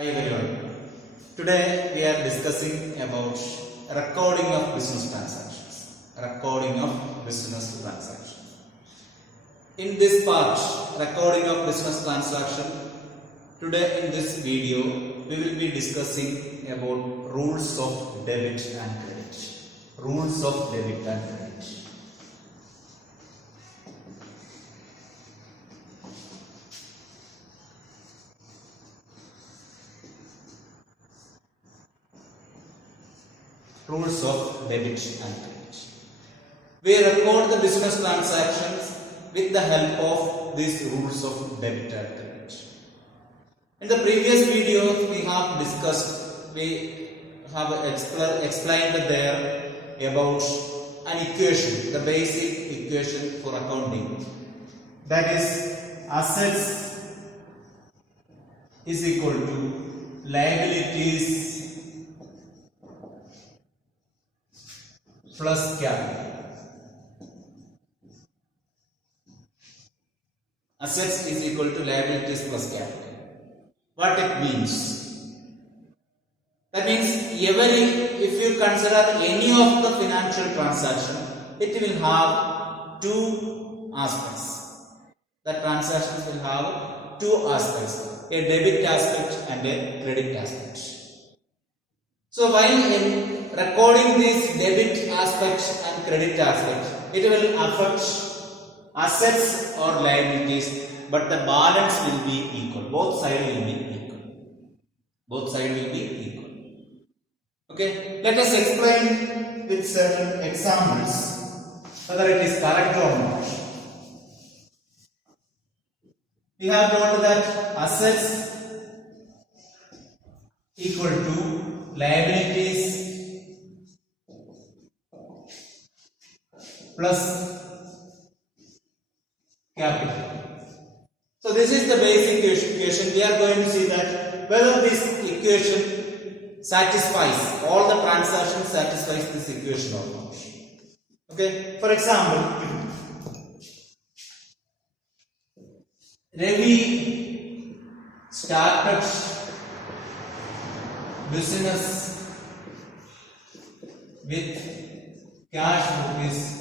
Hi everyone. Today we are discussing about recording of business transactions. Recording of business transactions. In this part, recording of business transaction, today in this video we will be discussing about rules of debit and credit. Rules of debit and credit. Rules of debit and credit. We record the business transactions with the help of these rules of debit and credit. In the previous videos we have discussed, we have explained there about an equation, the basic equation for accounting. That is, assets is equal to liabilities plus capital. Assets is equal to liabilities plus capital. What it means? That means if you consider any of the financial transaction, it will have two aspects. The transactions will have two aspects, a debit aspect and a credit aspect. So while in recording this debit aspect and credit aspect, it will affect assets or liabilities, but the balance will be equal. Both sides will be equal. Both sides will be equal. Okay, let us explain with certain examples whether it is correct or not. We have told that assets equal to liabilities plus capital. So this is the basic equation. We are going to see that whether this equation satisfies, all the transactions satisfies this equation or not. Okay, for example, Ravi started business with cash rupees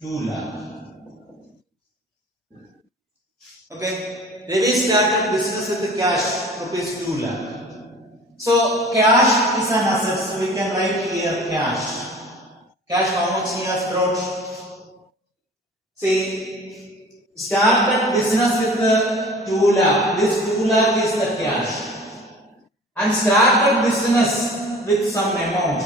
2 lakh. Okay, Ravi started business with the cash rupees 2 lakh. So cash is an asset, so we can write here cash. Cash, how much he has brought? See, started business with the 2 lakh. This 2 lakh is the cash. And started business with some amount.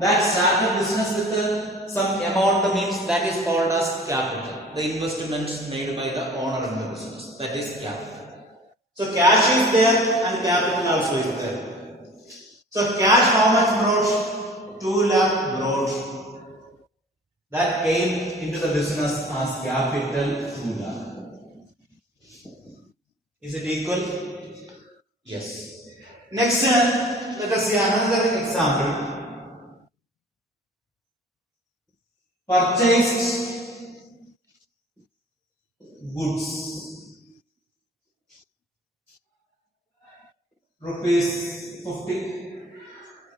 That started business with some amount means that is called as capital. The investment made by the owner in the business. That is capital. So cash is there and capital also is there. So cash how much brought? 2 lakh brought. That came into the business as capital 2 lakh. Is it equal? Yes. Next, let us see another example. Purchased goods rupees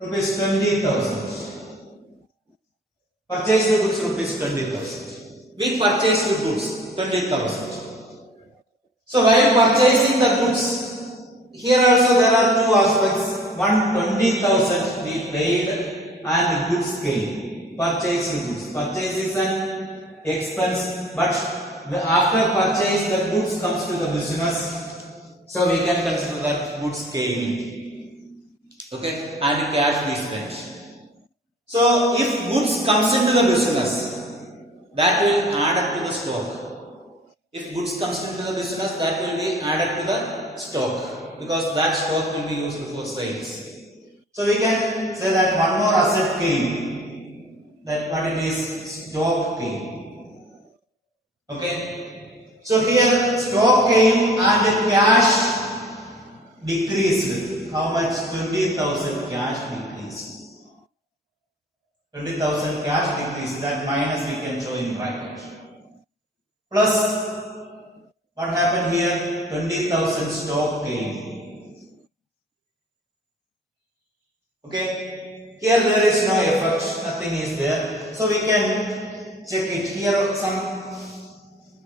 20,000. Purchased goods rupees 20,000. We purchased goods 20,000. So while purchasing the goods, here also there are two aspects. One, 20,000 we paid and goods came. Purchased goods. Purchase is an expense, but after purchase the goods comes to the business, so we can consider that goods came in. Okay, and cash we spent. So if goods comes into the business, that will add up to the stock. If goods comes into the business, that will be added to the stock, because that stock will be used for sales. So we can say that one more asset came, that what it is, stock came. Okay, so here stock came and cash decreased. How much? 20,000 cash decreased. 20,000 cash decreased. That minus we can show in bracket. Plus, what happened here? 20,000 stock came. Okay, here there is no effect, nothing is there. So we can check it. Here some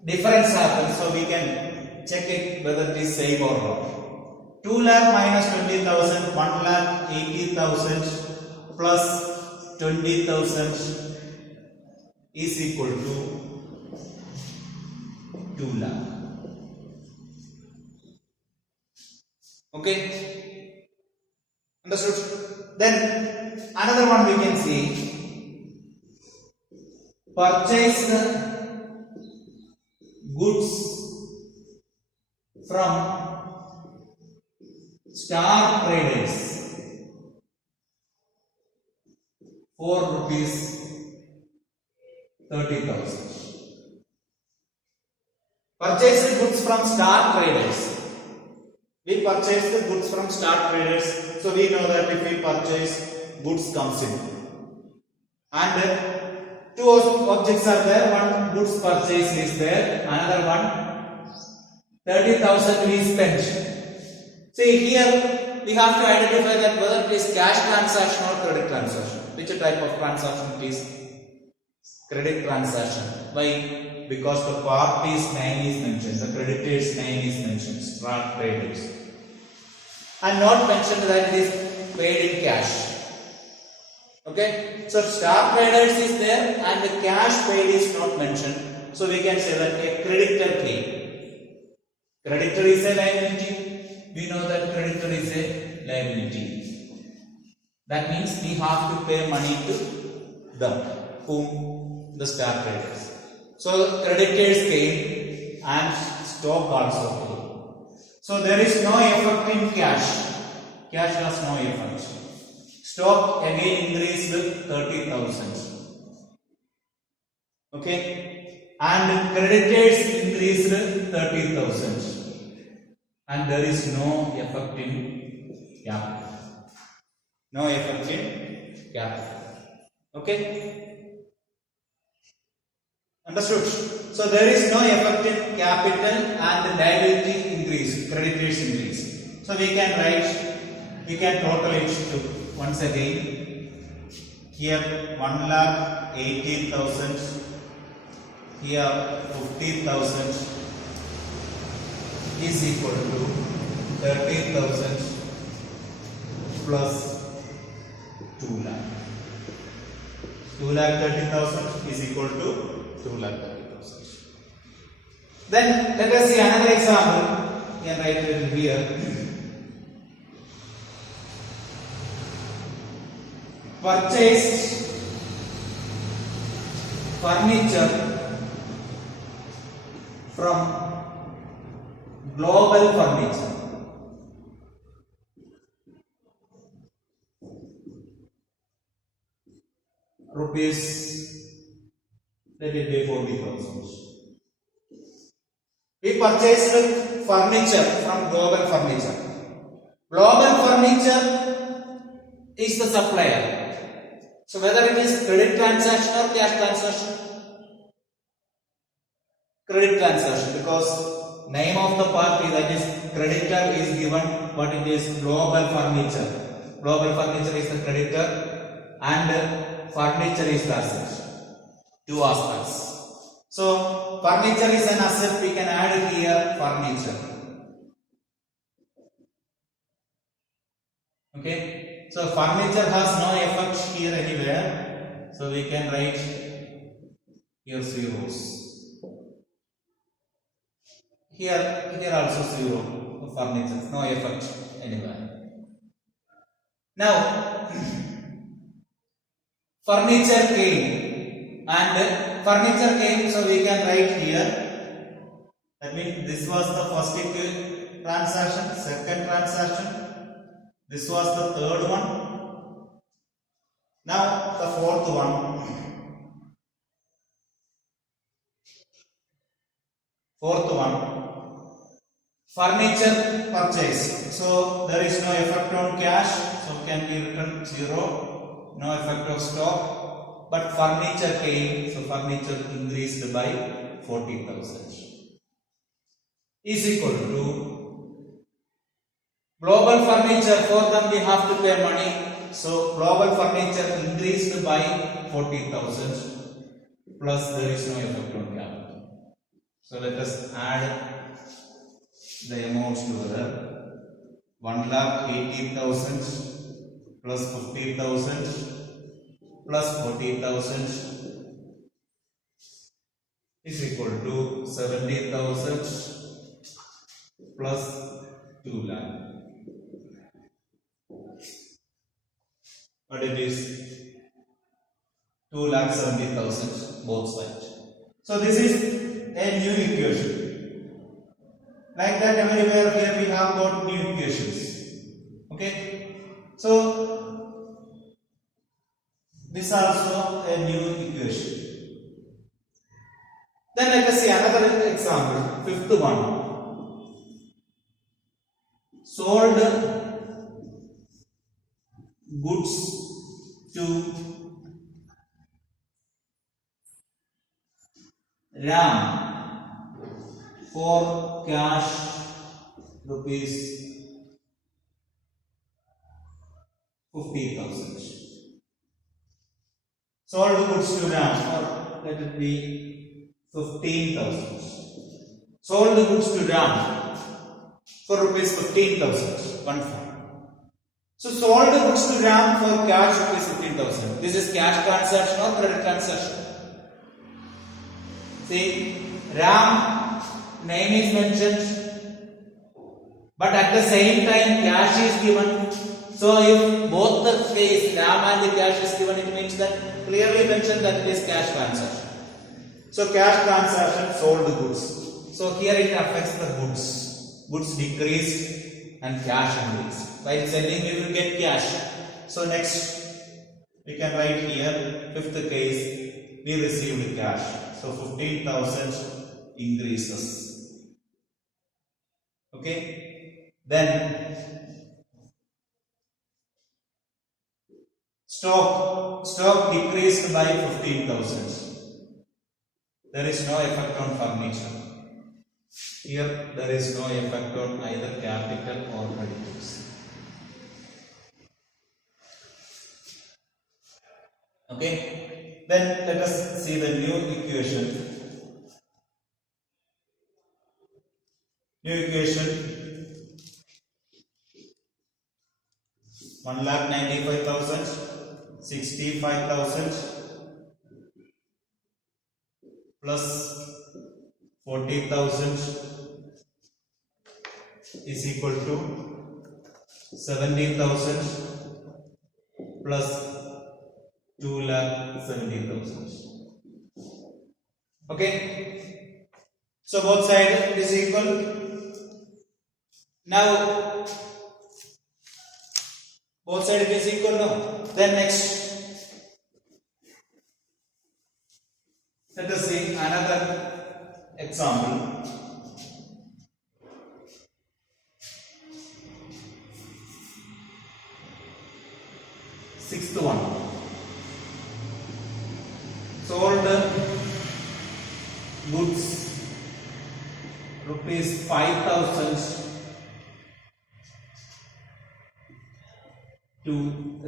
difference happens, so we can check it whether it is same or not. 2 lakh minus 20,000, 1 lakh 80,000 plus 20,000 is equal to 2 lakh. Okay, understood? Then another one we can see, purchased goods from Star Traders for rupees 30,000. Purchased goods from Star Traders. We purchase the goods from Star Traders, so we know that if we purchase, goods comes in. And two objects are there. One goods purchase is there. Another one 30,000 we spent. See here we have to identify that whether it is cash transaction or credit transaction. Which type of transaction it is? Credit transaction. Why? Because the party's name is mentioned, the creditor's name is mentioned, Star Traders, and not mentioned that it is paid in cash. Okay, so Star Traders is there and the cash paid is not mentioned, so we can say that a creditor came. Creditor is a liability. We know that creditor is a liability. That means we have to pay money to them. Whom? The Star Traders. So creditors came and stock also came. So there is no effect in cash. Cash has no effect. Stock again increased 30,000. Okay, and creditors increased 30,000, and there is no effect in capital. No effect in capital. Okay. Understood? So there is no effect in capital and the liability increase, creditors increase. So we can write, we can total it to once again. Here 1 lakh 18,000, here 50,000 is equal to 13,000 plus 2 lakh. 2 lakh 13,000 is equal to 2 lakh 30,000. Then let us see another example. You can write it here. Purchased furniture from Global Furniture. Rupees, let it be 40,000. We purchased furniture from Global Furniture. Global Furniture is the supplier. So whether it is credit transaction or cash transaction? Credit transaction, because name of the party, that is creditor, is given, but it is Global Furniture. Global Furniture is the creditor and furniture is the asset. Two aspects. So furniture is an asset, we can add here furniture. Okay, so furniture has no effect here anywhere, so we can write here zeros. Here also zero for furniture, no effect anywhere. Now furniture came, and furniture came, so we can write here, that means this was the first transaction, second transaction, this was the third one, now the fourth one. Fourth one, furniture purchase, so there is no effect on cash, so can be written 0, no effect of stock, but furniture came, so furniture increased by 40,000 is equal to Global Furniture. For them we have to pay money, So global furniture increased by 40,000 plus there is no effect on capital. So let us add the amounts together. 1,80,000 plus 50,000 plus 40,000 is equal to 70,000 plus 2 lakh. But it is 2,70,000 both sides. So this is a new equation. Like that everywhere here we have got new equations. Okay. So this is also a new equation. Then let us see another example. Fifth one. Sold goods to Ram for cash rupees 50,000. Sold goods to Ram, or let it be 15,000. Sold goods to Ram for rupees 15,000. 1 5. So sold goods to Ram for cash rupees 15,000. This is cash transaction or credit transaction. See, Ram name is mentioned, but at the same time cash is given. So if both the case Ram and the cash is given, it means that clearly mentioned that it is cash transaction. So cash transaction, sold goods. So here it affects the goods. Goods decreased and cash increased. While selling we will get cash. So next we can write here, fifth case, we received cash. So 15,000 increases. Okay. Then stock decreased by 15,000. There is no effect on furniture. Here there is no effect on either capital or creditors. Okay. Then let us see the new equation. New equation, 1,95,000, 65,000 plus 40,000 is equal to 70,000 plus 2,70,000. Okay. So both sides is equal. Now both sides is equal now. Then next, let us see another example. Sixth one. Sold goods rupees 5,000 to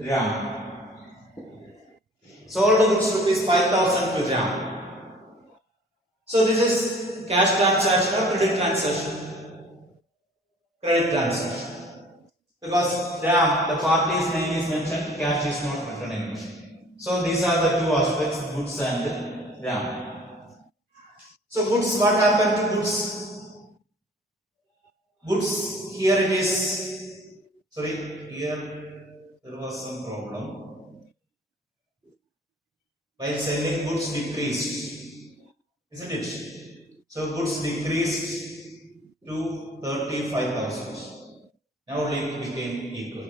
Ram. Sold goods rupees 5,000 to Ram. So this is cash transaction or credit transaction? Credit transaction. Because Ram, the party's name is mentioned, cash is not written in. So these are the two aspects, goods and Ram. So goods, what happened to goods? Goods, here it is, sorry, here there was some problem. While selling, goods decreased, isn't it? So goods decreased to 35,000. Now it became equal.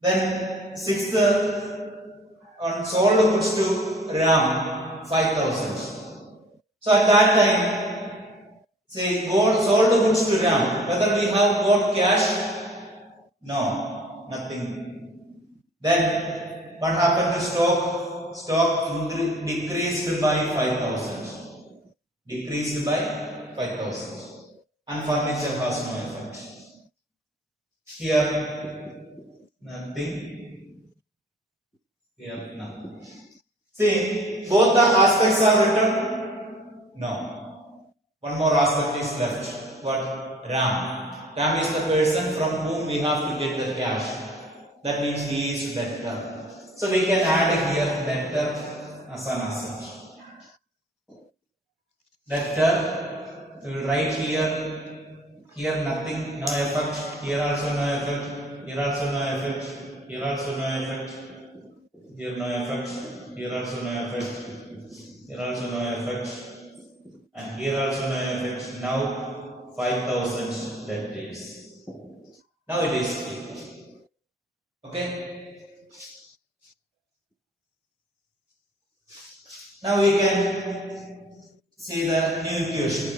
Then sixth, on sold goods to Ram 5,000. So at that time, say sold goods to Ram, whether we have got cash? No, nothing. Then what happened to stock? Stock decreased by 5,000. Decreased by 5,000. And furniture has no effect. Here nothing. Here nothing. See, both the aspects are written? No. One more aspect is left. What? Ram. Ram is the person from whom we have to get the cash. That means he is debtor. So we can add here debtor as an asset. Debtor, we will write here nothing, no effect, here also no effect, here also no effect, here also no effect, here no effect, here also no effect, here also no effect, and here also no effect. Now 5,000 debt is. Now it is equal. Okay. Now we can see the new equation.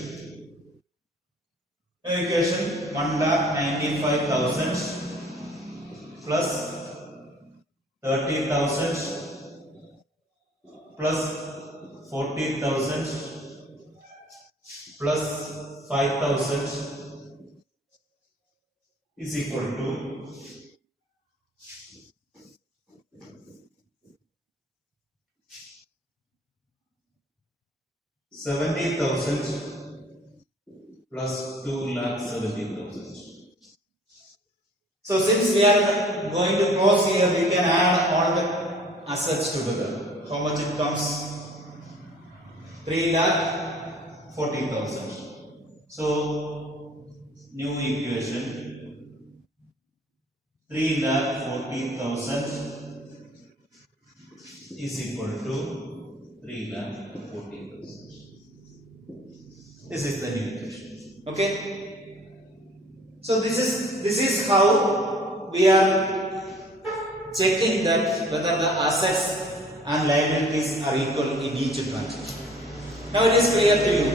New equation 1,95,000 plus 30,000 plus 40,000 plus 5,000 is equal to 70,000 plus 2,70,000. So since we are going to close here, we can add all the assets together. How much it comes? 3,40,000. So new equation 3,40,000 is equal to 3,40,000. This is the new equation. Okay. So this is how we are checking that whether the assets and liabilities are equal in each transaction. Now it is clear to you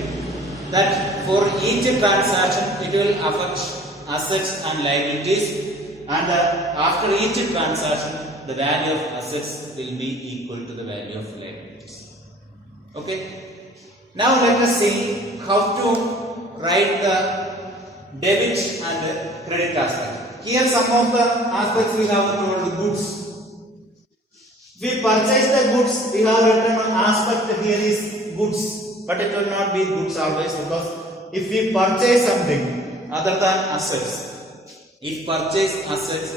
that for each transaction it will affect assets and liabilities, and after each transaction the value of assets will be equal to the value of liabilities. Okay. Now let us see how to write the debit and credit aspect. Here some of the aspects we have told goods. We purchase the goods, we have written aspect here is goods, but it will not be goods always, because if we purchase something other than assets, if purchase assets,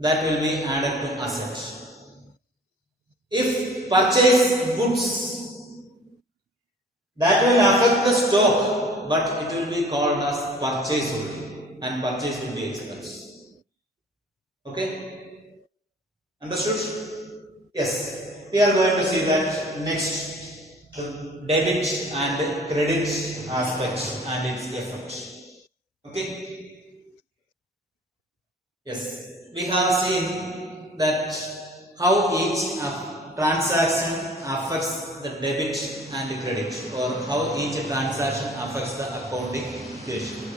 that will be added to assets. If purchase goods, that will affect the stock, but it will be called as purchase only, and purchase will be expense. Okay? Understood? Yes. We are going to see that next. The debit and credit aspect and its effect. Okay? Yes. We have seen that how each transaction affects the debit and credit, or how each transaction affects the accounting equation.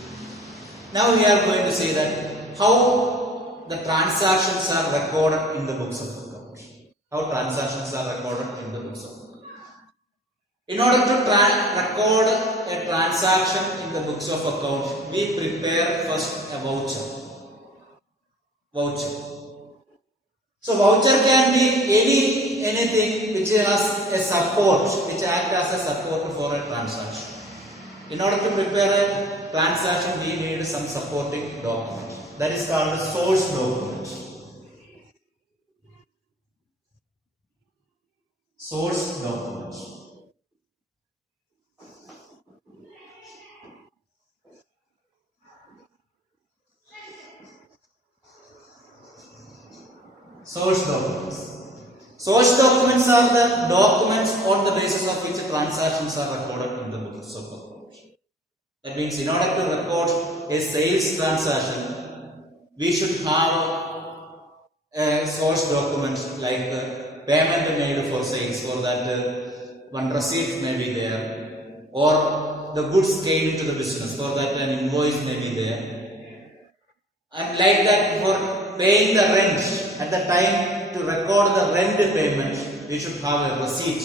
Now we are going to see that how the transactions are recorded in the books of account. How transactions are recorded in the books of account. In order to record a transaction in the books of account, we prepare first a voucher. So voucher can be anything which has a support, which acts as a support for a transaction. In order to prepare a transaction, we need some supporting document. That is called a source document. Source document. Source documents. Source documents are the documents on the basis of which transactions are recorded in the books of account. That means in order to record a sales transaction, we should have a source document like payment made for sales, for that one receipt may be there, or the goods came into the business, for that an invoice may be there. And like that, for paying the rent, at the time to record the rent payment, we should have a receipt,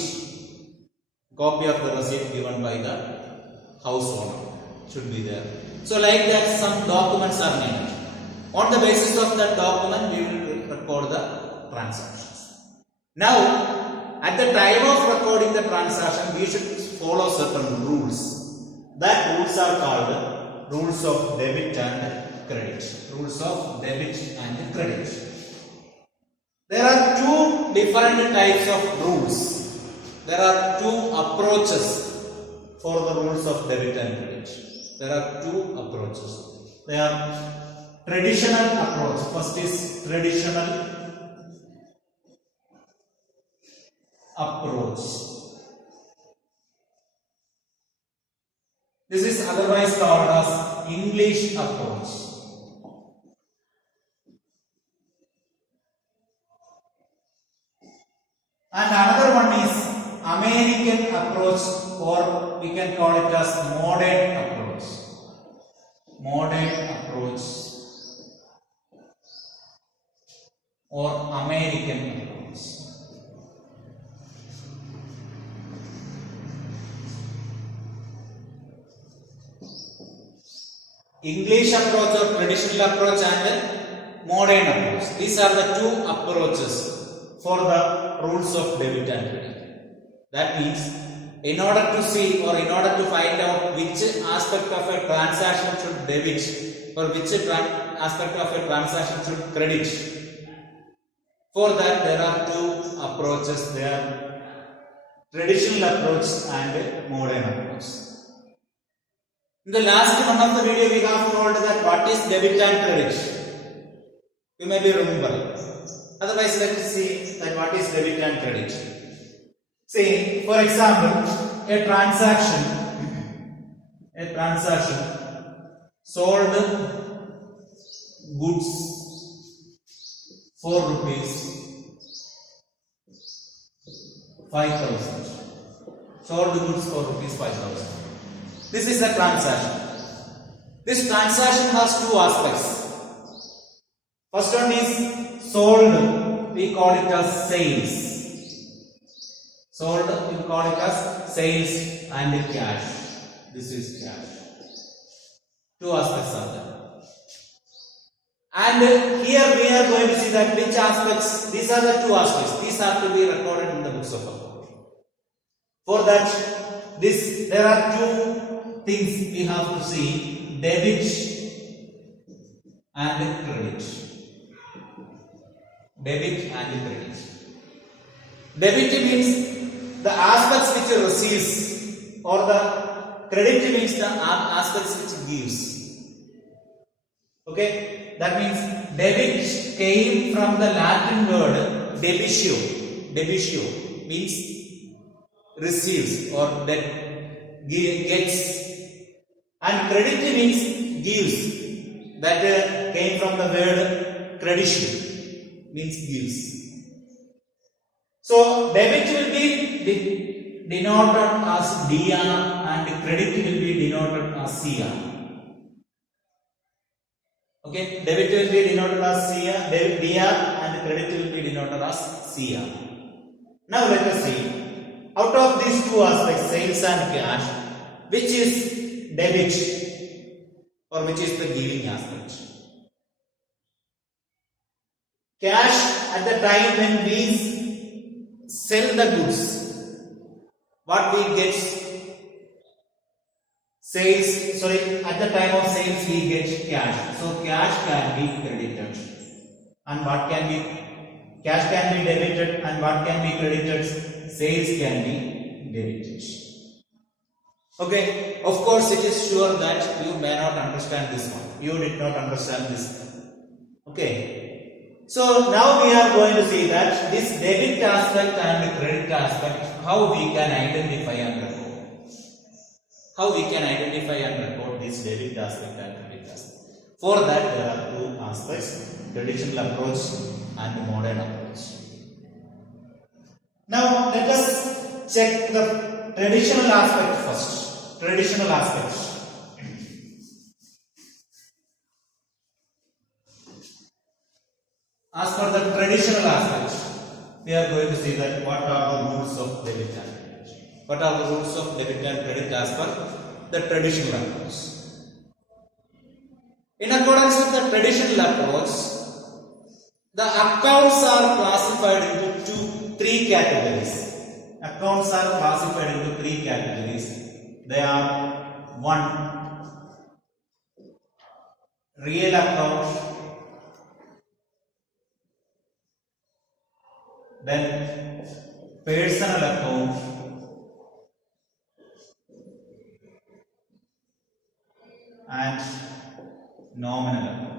copy of the receipt given by the house owner should be there. So like that, some documents are needed. On the basis of that document, we will record the transactions. Now, at the time of recording the transaction, we should follow certain rules. That rules are called rules of debit and credit. Rules of debit and credit. There are two different types of rules. There are two approaches for the rules of debit and credit. There are two approaches. They are traditional approach. First is traditional approach. This is otherwise called as English approach. And another one is American approach, or we can call it as modern approach. Modern approach or American approach. English approach or traditional approach and modern approach. These are the two approaches for the rules of debit and credit. That means, in order to see or in order to find out which aspect of a transaction should debit or which aspect of a transaction should credit, for that there are two approaches. There are traditional approach and modern approach. In the last one of the video, we have told that what is debit and credit. You may be remembering. Otherwise, let us see that what is debit and credit. See, for example, a transaction sold goods for rupees 5,000. Sold goods for rupees 5,000. This is a transaction. This transaction has two aspects. First one is sold, we call it as sales. Sold, we call it as sales, and cash. This is cash. Two aspects are there. And here we are going to see that which aspects, these are the two aspects. These are to be recorded in the books of account. For that, there are two things we have to see: debit and credit. Debit and credit. Debit means the aspects which receives, or the credit means the aspects which gives. Okay, that means debit came from the Latin word debitio. Debitio means receives or that gets, and credit means gives. That came from the word creditio, means gives. So debit will be denoted as DR and credit will be denoted as CR. Okay, debit will be denoted as DR and credit will be denoted as CR. Now let us see, out of these two aspects, sales and cash, which is debit or which is the giving aspect. Cash, at the time when we sell the goods, what we get, sales, at the time of sales we get cash. So cash can be credited, and what can be, cash can be debited, and what can be credited, sales can be debited. Okay, of course it is sure that you may not understand this one. You did not understand this. Okay. So now we are going to see that this debit aspect and credit aspect, how we can identify and record. How we can identify and record this debit aspect and credit aspect. For that there are two aspects: traditional approach and modern approach. Now let us check the traditional aspect first. Traditional aspect. As for the traditional aspect, we are going to see that what are the rules of debit and credit. What are the rules of debit and credit as per the traditional approach? In accordance with the traditional approach, the accounts are classified into three three categories. Accounts are classified into three categories. They are: one, real account, then personal account, and nominal account.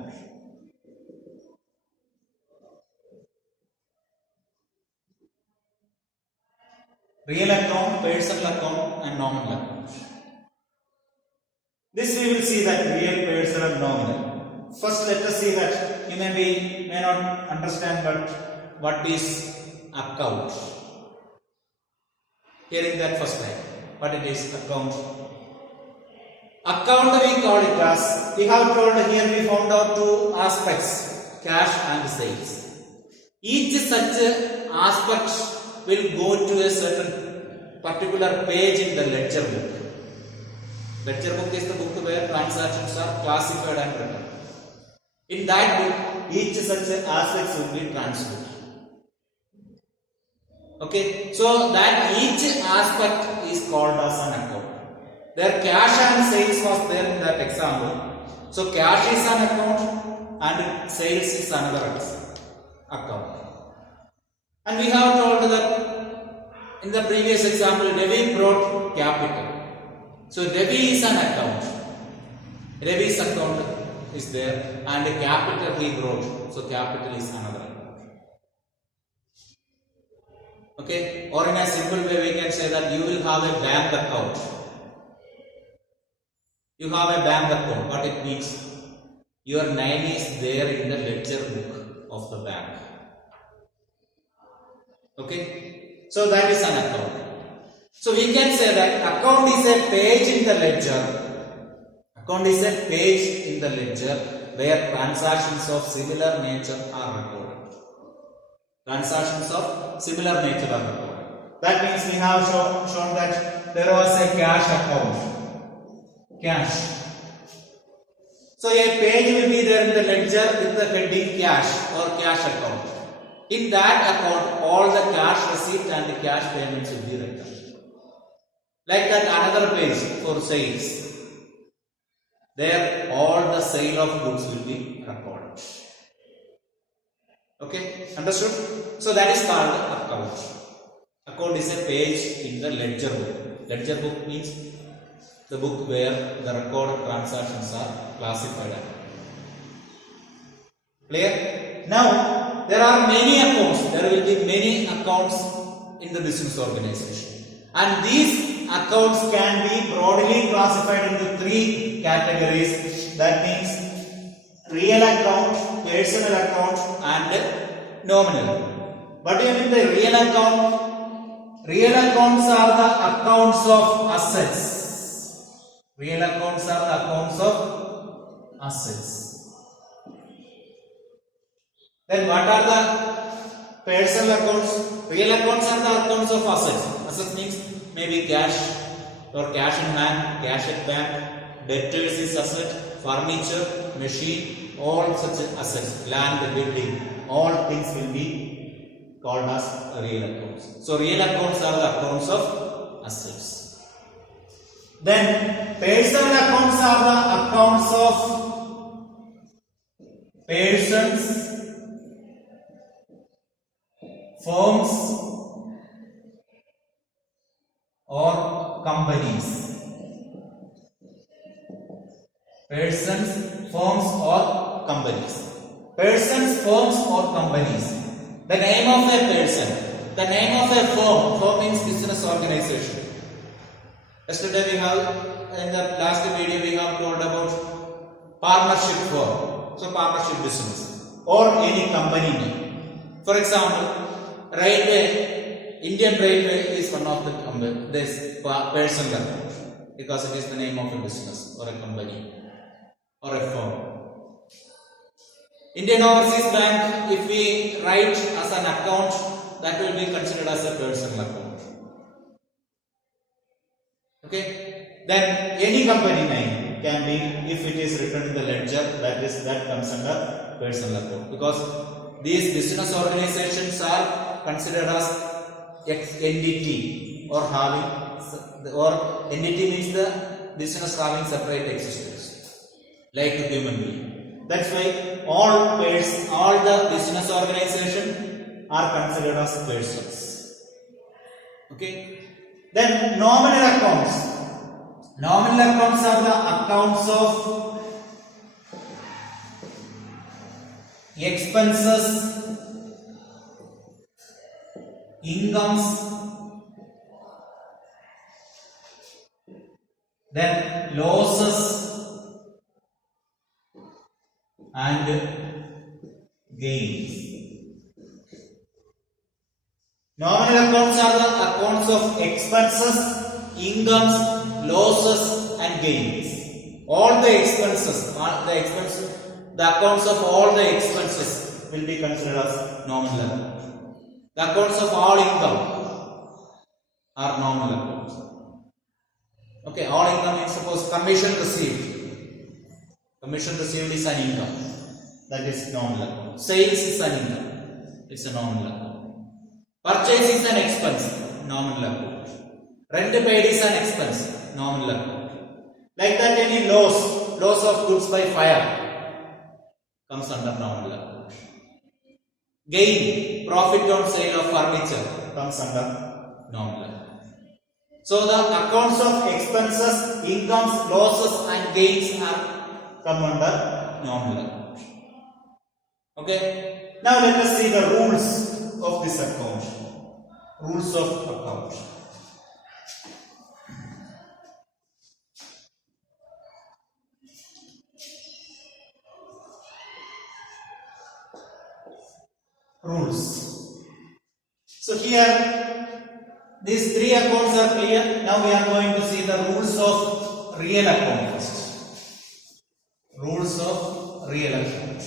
Real account, personal account, and nominal account. This we will see that real, personal, nominal. First, let us see that you may not understand, but what is account? Hearing that first time, what it is account? Account we call it as, we have told here we found out two aspects, cash and sales. Each such aspect will go to a certain particular page in the ledger book. Ledger book is the book where transactions are classified and written. In that book, each such aspects will be transferred. Okay, so that each aspect is called as an account. Their cash and sales was there in that example. So cash is an account and sales is another account. And we have told that in the previous example, Ravi brought capital. So Ravi is an account. Ravi's account is there, and capital he brought. So capital is another account. Okay, or in a simple way we can say that you will have a bank account. You have a bank account. What it means? Your name is there in the ledger book of the bank. Okay, so that is an account. So we can say that account is a page in the ledger. Account is a page in the ledger where transactions of similar nature are recorded. Transactions of similar nature are recorded. That means we have shown that there was a cash account. Cash. So a page will be there in the ledger with the heading cash or cash account. In that account, all the cash receipt and the cash payments will be written. Like that, another page for sales. There, all the sale of goods will be recorded. Okay, understood? So that is called account. Account is a page in the ledger book. Ledger book means the book where the recorded transactions are classified. Clear? Now, there are many accounts. There will be many accounts in the business organization. And these accounts can be broadly classified into three categories. That means real account, personal account, and nominal. What do you mean by real account? Real accounts are the accounts of assets. Real accounts are the accounts of assets. Then what are the personal accounts? Real accounts are the accounts of assets. Assets means maybe cash or cash in hand, cash at bank, debtors is asset, furniture, machine, all such assets, land, building, all things will be called as real accounts. So real accounts are the accounts of assets. Then personal accounts are the accounts of persons, firms, or companies. Persons, firms, or companies. Persons, firms, or companies. The name of a person, the name of a firm. Firm means business organization. Yesterday we have, in the last video we have told about partnership firm. So partnership business or any company name. For example, railway, Indian Railway is one of the company. This personal account because it is the name of a business or a company or a firm. Indian Overseas Bank, if we write as an account, that will be considered as a personal account. Okay, then any company name can be, if it is written in the ledger, that comes under personal account, because these business organizations are considered as entity or having, or entity means the business having separate existence, like a human being. That's why all the business organization are considered as persons. Okay. Then nominal accounts. Nominal accounts are the accounts of expenses, incomes, then losses and gains. Nominal accounts are the accounts of expenses, incomes, losses and gains. All the expenses, the accounts of all the expenses will be considered as nominal accounts. The accounts of all income are nominal accounts. Okay, all income means suppose commission received. Commission received is an income. That is nominal account. Sales is an income. It's a nominal account. Purchase is an expense. Nominal account. Rent paid is an expense. Nominal account. Like that, any loss of goods by fire comes under nominal account. Gain, profit on sale of furniture comes under nominal account. So the accounts of expenses, incomes, losses and gains are come under nominal account. Okay. Now let us see the rules of this account. Rules of account. Rules. So here these three accounts are clear. Now we are going to see the rules of real account first. Rules of real account.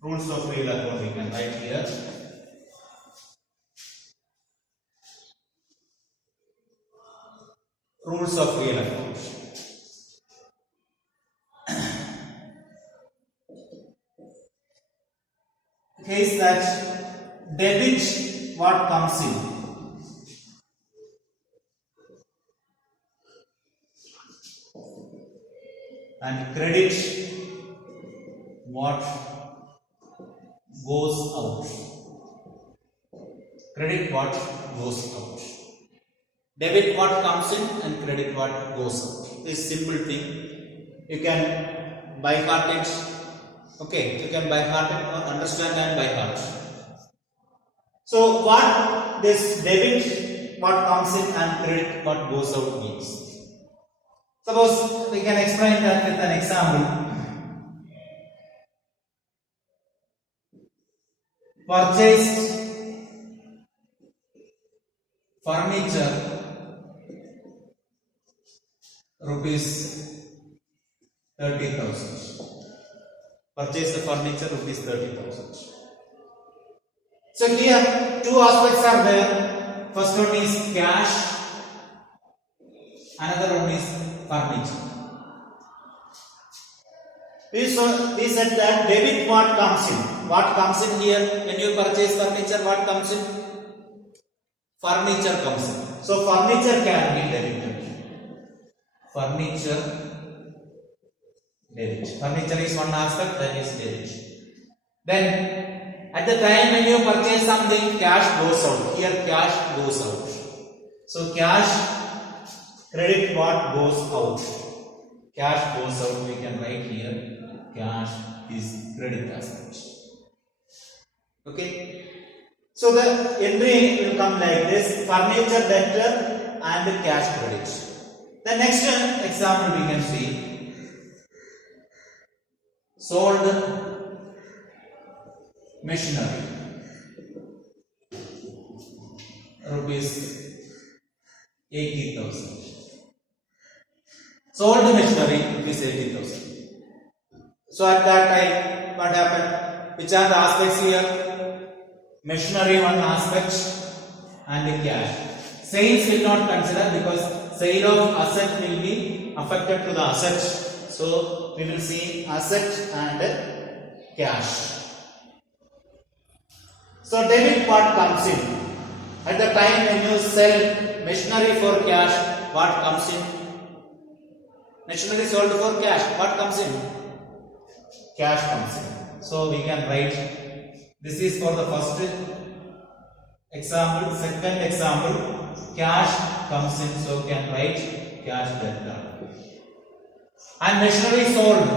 Rules of real account we can write here. Rules of real account. Case that debit what comes in, and credit what goes out. Credit what goes out. Debit what comes in and credit what goes out. This simple thing you can by heart it. Okay, you can by heart it, understand and by heart. So what this debit what comes in and credit what goes out means. Suppose we can explain that with an example. Purchased furniture rupees 30,000. Purchase the furniture rupees 30,000. So here two aspects are there. First one is cash, another one is furniture. We said that debit what comes in. What comes in here when you purchase furniture? What comes in? Furniture comes in. So furniture can be debited. Furniture debit. Furniture is one aspect, that is debit. Then at the time when you purchase something, cash goes out. Here cash goes out. So cash, credit what goes out. Cash goes out. We can write here cash is credit aspect. Okay. So the entry will come like this: furniture debtor and cash credit. The next example we can see: sold machinery rupees 80,000. Sold machinery rupees 80,000. So at that time, what happened? Which are the aspects here? Machinery one aspect and cash. Sales will not consider because sale of asset will be affected to the asset. So we will see asset and cash. So debit what comes in? At the time when you sell machinery for cash, what comes in? Machinery sold for cash, what comes in? Cash comes in. So we can write, this is for the first example. Second example, cash comes in, so we can write cash debtor. And machinery sold,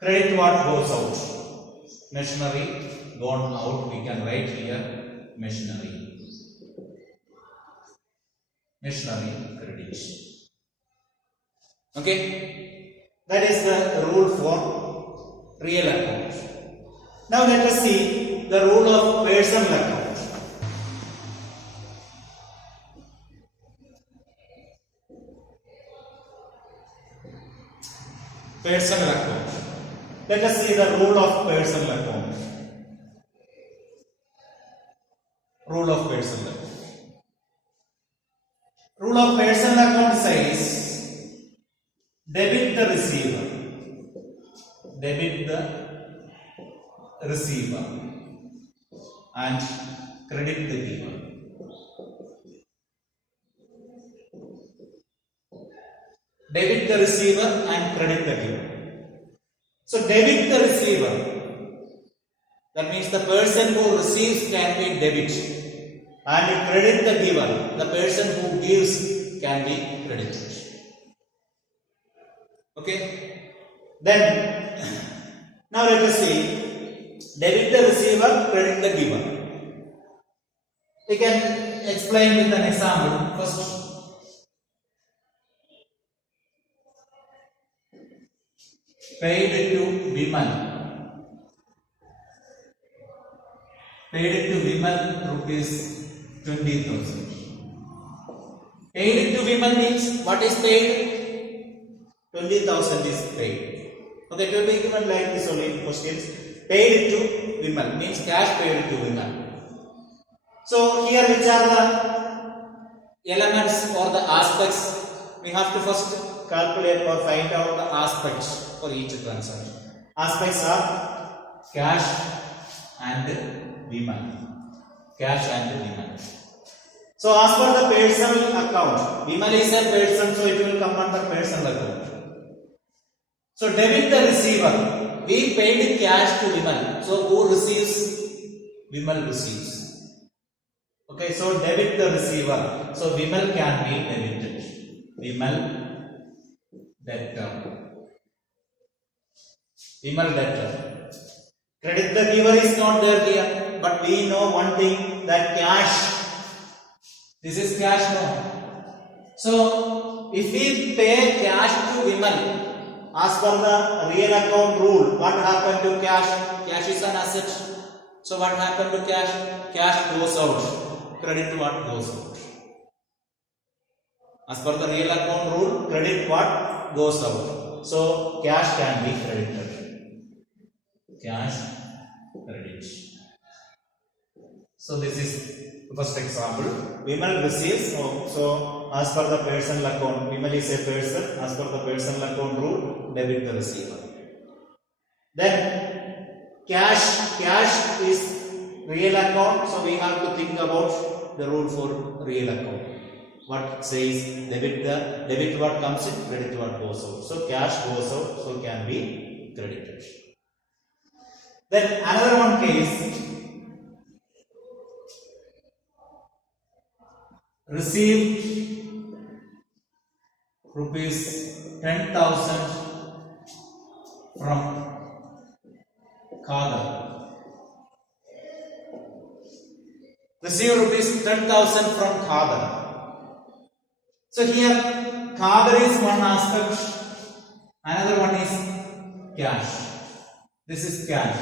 credit what goes out? Machinery gone out, we can write here machinery. Machinery credit. Okay, that is the rule for real account. Now let us see the rule of personal account. Personal account. Let us see the rule of personal account. Rule of personal account. Rule of personal account says debit the receiver. Debit the receiver and credit the giver. Debit the receiver and credit the giver. So debit the receiver, that means the person who receives can be debit, and credit the giver, the person who gives can be credited. Okay, then now let us see debit the receiver, credit the giver. We can explain with an example. First, paid to Vimal. Paid to Vimal rupees 20,000. Paid to Vimal means what is paid? 20,000 is paid. Okay, to be given like this only questions. Paid to Vimal means cash paid to Vimal. So here which are the elements or the aspects? We have to first calculate or find out the aspects for each transaction. Aspects are cash and Vimal. Cash and Vimal. So as per the personal account, Vimal is a person, so it will come under personal account. So debit the receiver. We paid cash to Vimal. So who receives? Vimal receives. Okay, so debit the receiver. So Vimal can be debited. Vimal debtor. Vimal debtor. Credit the giver is not there here, but we know one thing, that cash. This is cash now. So if we pay cash to Vimal, as per the real account rule, what happened to cash? Cash is an asset. So what happened to cash? Cash goes out. Credit what goes out. As per the real account rule, credit what goes out. So cash can be credited. Cash credit. So this is the first example. Vimal receives. So as per the personal account, Vimal is a person. As per the personal account rule, debit the receiver. Then cash is real account, so we have to think about the rule for real account. What says debit what comes in, credit what goes out. So cash goes out, so can be credited. Then another one case, received rupees 10,000 from Khader. Receive rupees 10,000 from Khader. So here Khader is one aspect, another one is cash. This is cash.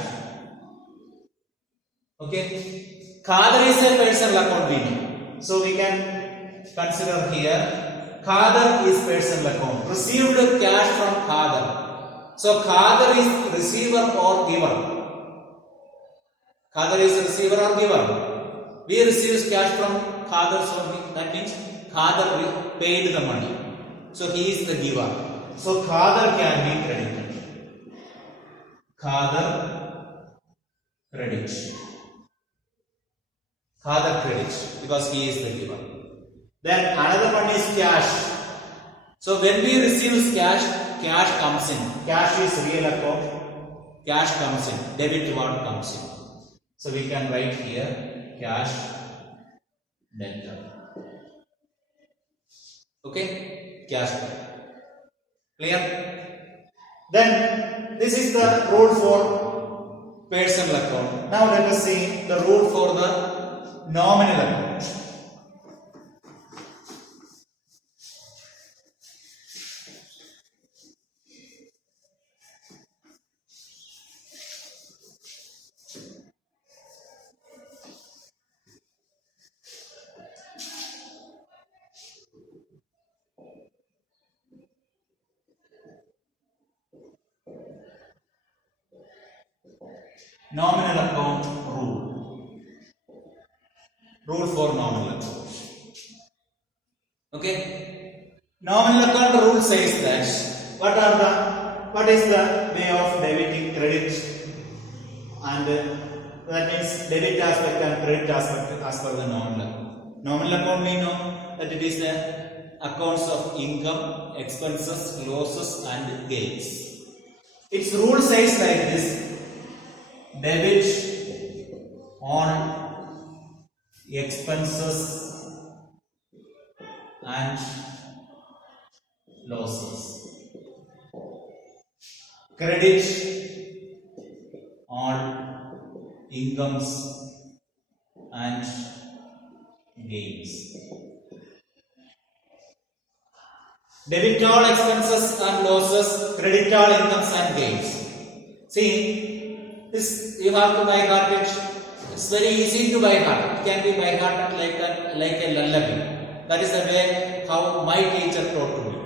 Okay, Khader is a personal account we know. So we can consider here Khader is personal account. Received cash from Khader. So Khader is receiver or giver. Khader is receiver or giver. We receive cash from Khader, so that means Khader paid the money. So he is the giver. So Khader can be credited. Khader credit. Father credit because he is the giver. Then another one is cash. So when we receive cash, cash comes in. Cash is real account. Cash comes in. Debit what comes in. So we can write here cash debtor. Okay, cash debtor. Clear? Then this is the rule for personal account. Now let us see the rule for the nominal account. Nominal account rule. Rule for nominal account. Okay. Nominal account rule says that what is the way of debiting credit, and that means debit aspect and credit aspect as per the nominal account. Nominal account we know that it is the accounts of income, expenses, losses and gains. Its rule says like this: debit on expenses and losses, credit on incomes and gains. Debit all expenses and losses, credit all incomes and gains. See, this you have to by heart it. It's very easy to by heart. It can be by heart like a lullaby. That is the way how my teacher taught to me.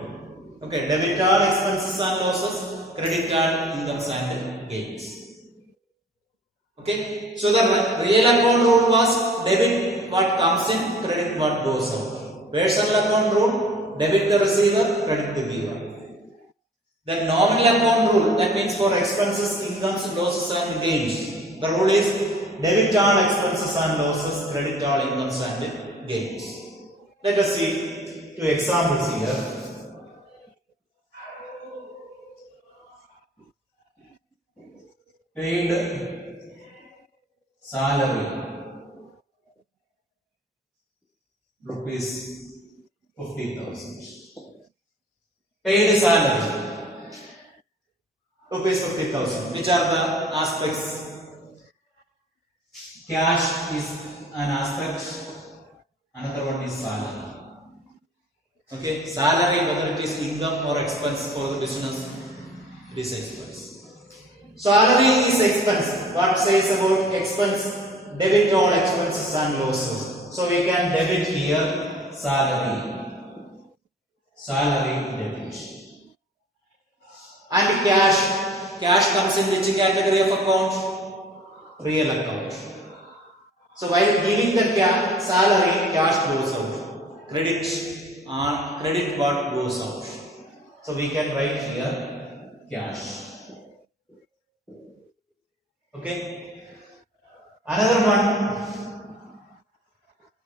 Okay, debit all expenses and losses, credit all incomes and gains. Okay, so the real account rule was debit what comes in, credit what goes out. Personal account rule: debit the receiver, credit the giver. The nominal account rule, that means for expenses, incomes, losses and gains. The rule is debit all expenses and losses, credit all incomes and gains. Let us see two examples here. Paid salary rupees 50,000. Paid salary rupees 50,000. Which are the aspects? Cash is an aspect. Another one is salary. Okay, salary, whether it is income or expense for the business, it is expense. Salary is expense. What says about expense? Debit all expenses and losses. So we can debit here salary. Salary debit. And cash. Cash comes in which category of account? Real account. So while giving the salary, cash goes out. Credit what goes out. So we can write here cash. Okay. Another one,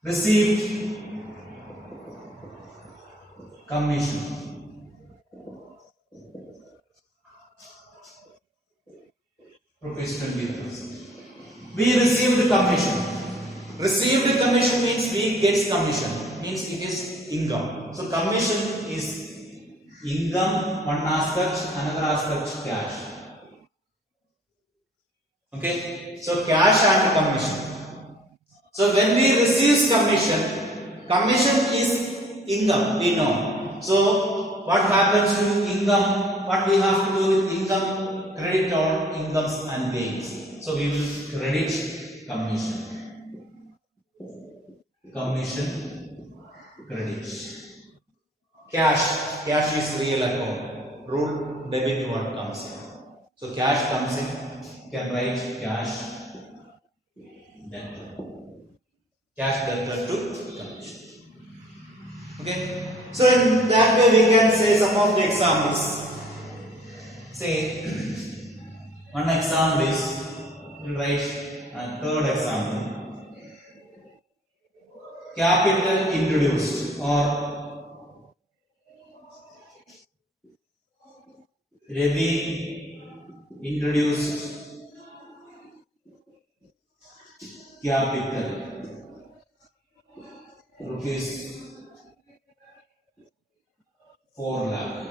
received commission. Rupees 20,000. We received commission. Received commission means we get commission. Means it is income. So commission is income, one aspect, another aspect cash. Okay, so cash and commission. So when we receive commission is income, we know. So what happens to income? What we have to do with income? Credit all incomes and gains. So we will credit commission. Commission, credit. Cash is real account. Rule: debit what comes in. So cash comes in. You can write cash debtor. Cash debtor to commission. Okay. So in that way we can say some of the examples. Say one example is, we'll write a third example. capital introduced or Ravi introduced capital rupees 4 lakh.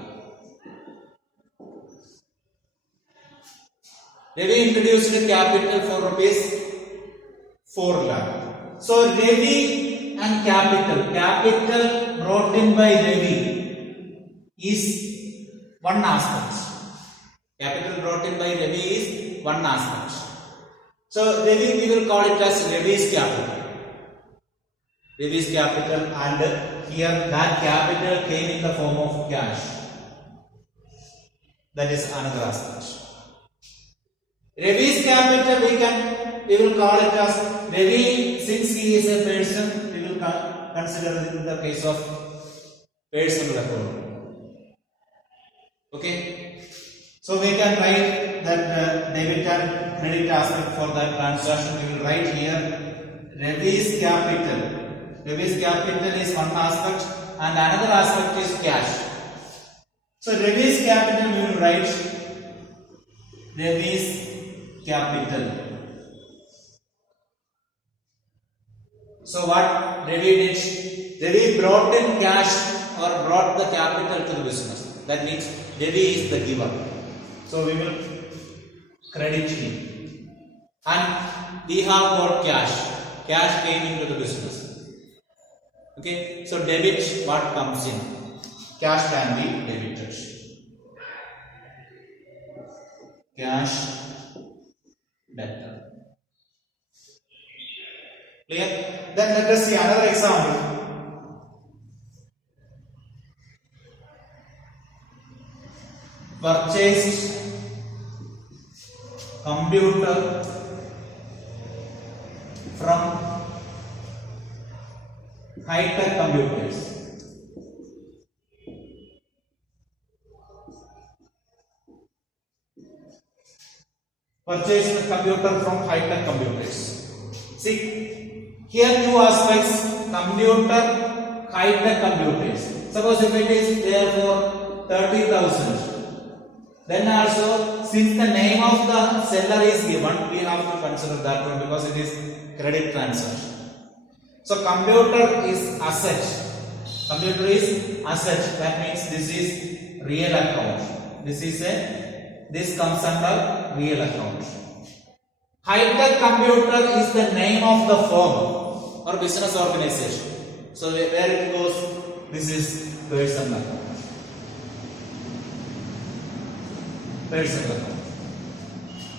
Ravi introduced capital for rupees 4 lakh. So Ravi and capital brought in by Ravi is one aspect. Capital brought in by Ravi is one aspect. So Ravi, we will call it as Ravi's capital. Ravi's capital, and here that capital came in the form of cash. That is another aspect. Ravi's capital we will call it as Ravi, since he is a person, we will consider it in the case of personal account. Okay. So we can write that debit and credit aspect for that transaction. We will write here Ravi's capital. Ravi's capital is one aspect and another aspect is cash. So Ravi's capital we will write Ravi's capital. So what Ravi did? Ravi brought in cash or brought the capital to the business. That means Ravi is the giver. So we will credit him. And we have got cash. Cash came into the business. Okay. So debit, what comes in? Cash can be debited. Cash debtor. Clear? Then let us see another example. Purchased computer from High-Tech Computers. Purchased a computer from High-Tech Computers. See, here two aspects: computer, High-Tech Computers. Suppose if it is there for 30,000. Then also, since the name of the seller is given, we have to consider that one because it is credit transaction. So computer is asset. Computer is asset. That means this is real account. This comes under real account. High-Tech Computer is the name of the firm or business organization. So where it goes, this is personal account. Personal account.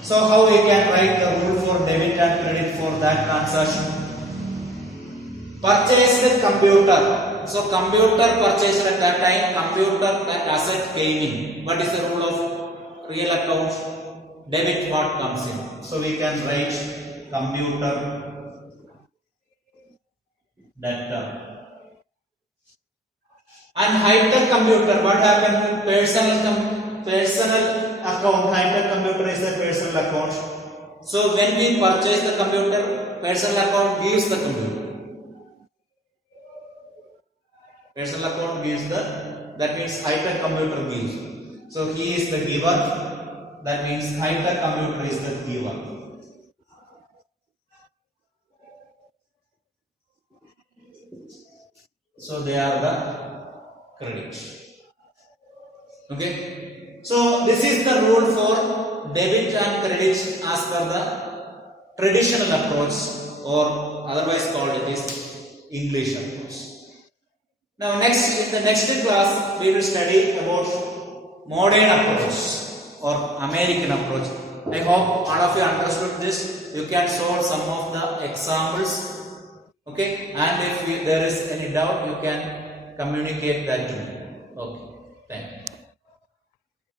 So how we can write the rule for debit and credit for that transaction? Purchased computer. So computer purchased at that time, computer that asset came in. What is the rule of real account? Debit what comes in. So we can write computer debtor. And High-Tech Computer, what happened? Personal account. High-Tech Computer is a personal account. So when we purchase the computer, personal account gives the computer. Personal account gives that means High-Tech Computer gives. So he is the giver. That means High-Tech Computer is the giver. So they are the credit. Okay. So this is the rule for debit and credit as per the traditional approach, or otherwise called it is English approach. Now in the next class we will study about modern approach or American approach. I hope all of you understood this. You can solve some of the examples. Okay, and if there is any doubt, you can communicate that to me. Okay.